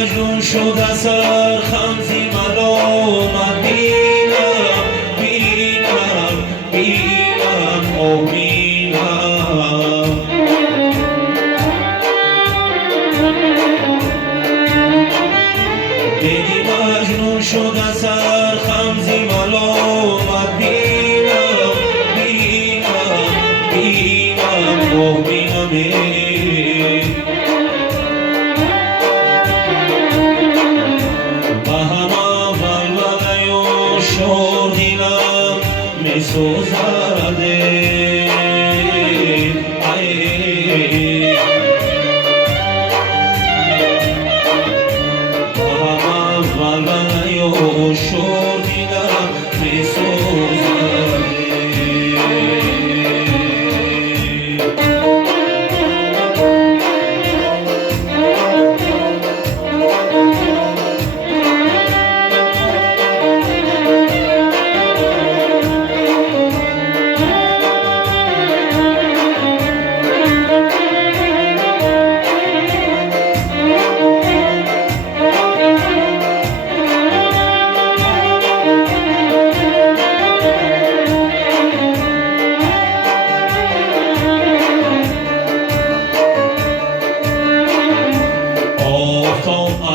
مجنون شد از سر خمزی ملامت بینم بینم بینم او بینم بدی مجنون شد از سر خمزی ملامت بینم بینم بینم او بینم mi sozarade ay ama valanayo shordina mi sozarade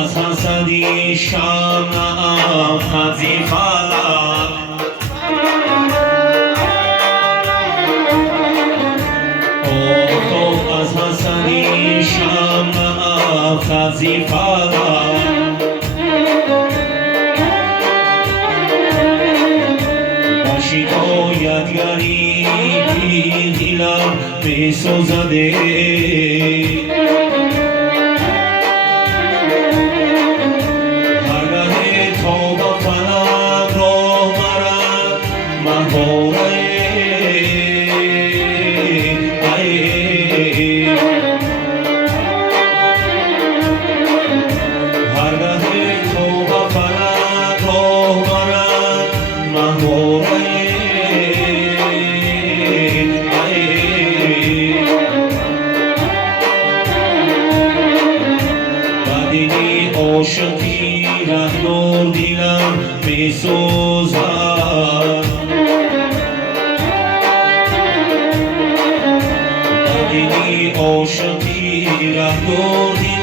از حسدی شمعم خزی فلک از حسدی شمعم خزی فلک با شکایتگری دلم بسوزده عاشقی رهدار دیلم می سوزد بدیدی عاشقی رهدار